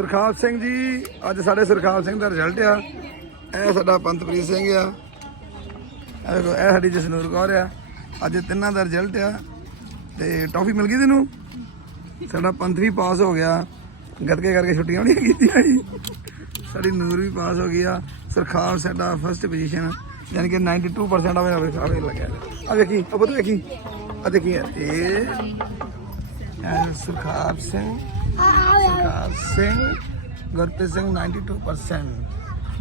ਸਰਖਾਲ ਸਿੰਘ ਜੀ, ਅੱਜ ਸਾਡੇ ਸਰਖਾਲ ਸਿੰਘ ਦਾ ਰਿਜ਼ਲਟ ਆ। ਇਹ ਸਾਡਾ ਪੰਤਪ੍ਰੀਤ ਸਿੰਘ ਆ। ਇਹ ਦੇਖੋ, ਇਹ ਸਾਡੀ ਜਸਨੂਰ ਕੌਰ ਆ। ਅੱਜ ਤਿੰਨਾਂ ਦਾ ਰਿਜ਼ਲਟ ਆ। ਤੇ ਟੌਫੀ ਮਿਲ ਗਈ ਤੈਨੂੰ? ਸਾਡਾ ਪੰਥ ਵੀ ਪਾਸ ਹੋ ਗਿਆ। ਗੱਤਕੇ ਕਰਕੇ ਛੁੱਟੀਆਂ ਨਹੀਂ ਕੀਤੀਆਂ ਜੀ। ਸਾਡੀ ਨੂਰ ਵੀ ਪਾਸ ਹੋ ਗਈ ਆ। ਸਰਖਾਲ ਸਾਡਾ ਫਸਟ ਪੋਜੀਸ਼ਨ ਯਾਨੀ ਕਿ 92% ਆਵੇ ਆਵੇ ਲੱਗਿਆ। ਆ ਵੇਖੀ ਉਹ ਬਤ ਵੇਖੀ। ਆ ਦੇਖੀ, ਇਹ ਇਹ ਸਰਖਾਲ ਸਿੰਘ ਸਰਕਾਰ ਸਿੰਘ ਗੁਰਪ੍ਰੀਤ ਸਿੰਘ 92%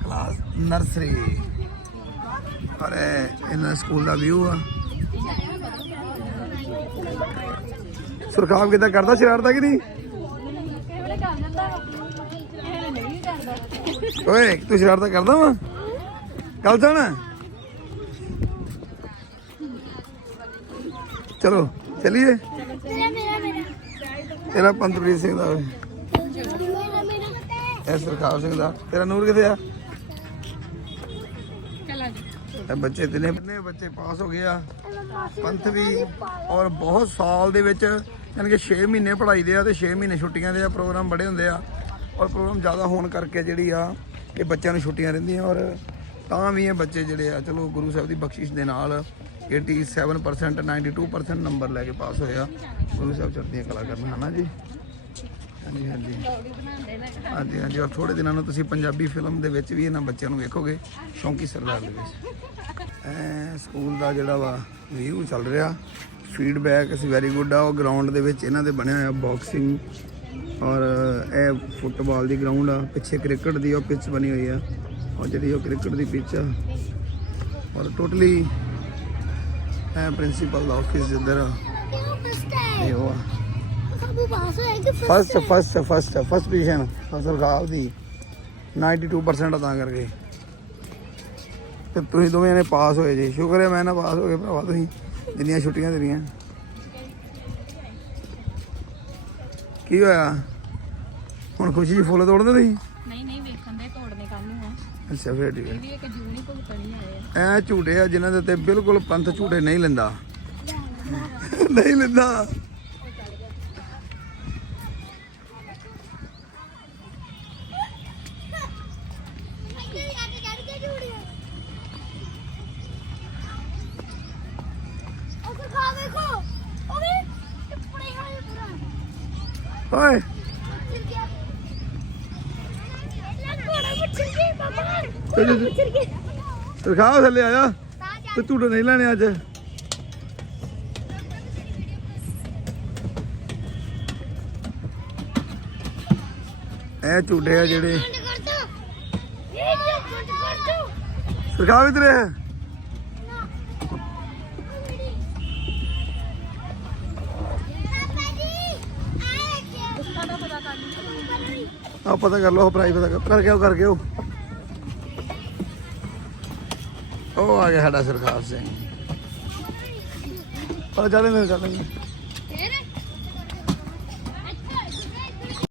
ਕਲਾਸ ਨਰਸਰੀ ਪਰ ਇਹਨਾਂ ਸਕੂਲ ਦਾ ਵਿਊ ਆ ਸਰਕਾਰ ਕਿਦਾਂ ਕਰਦਾ ਸ਼ਰਾਰਤਾ ਕਿ ਨਹੀਂ ਓਏ ਤੂੰ ਸ਼ਰਾਰਤਾ ਕਰਦਾ ਵਾ ਕੱਲ ਜਾਣਾ ਚਲੋ ਚਲਿਏ ਤੇਰਾ ਪੰਤਪ੍ਰੀਤ ਸਿੰਘ ਦਾ। ਓਏ ਇਹ ਸਰਕਾਰ ਸਿੰਘ ਦਾ। ਤੇਰਾ ਨੂਰ ਕਿੱਥੇ ਆ? ਇਹ ਬੱਚੇ ਤਿੰਨੇ ਤਿੰਨੇ ਬੱਚੇ ਪਾਸ ਹੋ ਗਏ ਆ। ਪੰਥ ਵੀ। ਔਰ ਬਹੁਤ ਸਾਲ ਦੇ ਵਿੱਚ ਯਾਨੀ ਕਿ 6 ਮਹੀਨੇ ਪੜ੍ਹਾਈ ਦੇ ਆ ਤੇ 6 ਮਹੀਨੇ ਛੁੱਟੀਆਂ ਦੇ ਆ, ਪ੍ਰੋਗਰਾਮ ਬੜੇ ਹੁੰਦੇ ਆ। ਔਰ ਪ੍ਰੋਗਰਾਮ ਜ਼ਿਆਦਾ ਹੋਣ ਕਰਕੇ ਜਿਹੜੀ ਆ ਇਹ ਬੱਚਿਆਂ ਨੂੰ ਛੁੱਟੀਆਂ ਰਹਿੰਦੀਆਂ। ਔਰ ਤਾਂ ਵੀ ਇਹ ਬੱਚੇ ਜਿਹੜੇ ਆ, ਚਲੋ ਗੁਰੂ ਸਾਹਿਬ ਦੀ ਬਖਸ਼ਿਸ਼ ਦੇ ਨਾਲ 87% 92% ਨੰਬਰ ਲੈ ਕੇ ਪਾਸ ਹੋਇਆ। ਗੁਰੂ ਸਾਹਿਬ ਚੜ੍ਹਦੀਆਂ ਕਲਾ ਕਰਨਾ, ਹਨਾ ਜੀ? ਹਾਂਜੀ ਹਾਂਜੀ। ਹਾਂਜੀ ਹਾਂਜੀ। ਔਰ ਥੋੜੇ ਦਿਨਾਂ ਨੂੰ ਤੁਸੀਂ ਪੰਜਾਬੀ ਫਿਲਮ ਦੇ ਵਿੱਚ ਵੀ ਇਹਨਾਂ ਬੱਚਿਆਂ ਨੂੰ ਵੇਖੋਗੇ, ਸ਼ੌਂਕੀ ਸਰਦਾਰ ਦੇ ਵਿੱਚ। ਐ, ਸਕੂਲ ਦਾ ਜਿਹੜਾ ਵਾ ਵਿਊ ਚੱਲ ਰਿਹਾ। ਫੀਡਬੈਕ ਇਸ ਵੈਰੀ ਗੁੱਡ ਆ। ਉਹ ਗਰਾਊਂਡ ਦੇ ਵਿੱਚ ਇਹਨਾਂ ਦੇ ਬਣਿਆ ਹੋਇਆ ਬਾਕਸਿੰਗ ਔਰ ਇਹ ਫੁੱਟਬਾਲ ਦੀ ਗਰਾਊਂਡ ਆ। ਪਿੱਛੇ ਕ੍ਰਿਕਟ ਦੀ ਉਹ ਪਿੱਚ ਬਣੀ ਹੋਈ ਆ। ਔਰ ਜਿਹੜੀ ਉਹ ਕ੍ਰਿਕਟ ਦੀ ਪਿੱਚ ਆ। ਔਰ ਟੋਟਲੀ ਇਹ ਪ੍ਰਿੰਸੀਪਲ ਦਾ ਆਫਿਸ ਜਿੱਧਰ ਫਸਟ ਇਹ ਉਹ first first first first position ਫਸਲ ਖਾਲ ਦੀ। 92% ਤਾਂ ਕਰਕੇ। ਤੇ ਤੁਸੀਂ ਦੋਵੇਂ ਨੇ ਪਾਸ ਹੋਏ ਜੀ। ਸ਼ੁਕਰ ਹੈ ਮੈਂ ਨਾ ਪਾਸ ਹੋ ਗਏ ਭਰਾਵਾ ਤੁਸੀਂ ਜਿੰਨੀਆਂ ਛੁੱਟੀਆਂ ਤੇਰੀਆਂ ਕੀ ਹੋਇਆ? ਹੁਣ ਖੁਸ਼ੀ ਜੀ ਫੁੱਲ ਤੋੜਦੇ ਤੁਸੀਂ? ਨਹੀਂ ਨਹੀਂ ਤੋੜਨੇ ਕੱਲ ਨੂੰ ਆ ਅੱਛਾ ਫੇਰ ਠੀਕ ਇਹ ਵੀ ਇੱਕ ਜੂਨੀ ਭੁਗਤਣੀ ਆਏ ਹੈ ਐ ਝੂਟੇ ਆ ਜਿਨ੍ਹਾਂ ਦੇ ਉੱਤੇ ਬਿਲਕੁਲ ਪੰਥ ਝੂਟੇ ਨਹੀਂ ਲੈਂਦਾ। ਨਹੀਂ ਲੈਂਦਾ। ਓਏ। ਸਰਖਾਓ ਥੱਲੇ ਆ ਜਾ। ਤੇ ਝੂਟੇ ਨਹੀਂ ਲੈਣੇ ਅੱਜ। ਇਹ ਝੂਟੇ ਆ ਜਿਹੜੇ। ਸਰਖਾਓ ਇਧਰ ਆ ਪਤਾ ਕਰ ਲਓ ਪ੍ਰਾਈਸ ਪਤਾ ਕਰ ਕਰਕੇ ਉਹ ਕਰਕੇ ਉਹ ਉਹ ਆ ਗਿਆ ਸਾਡਾ ਸਰਕਾਰ ਸਿੰਘ। ਪਰ ਚੱਲੇ ਨੇ ਚੱਲੇ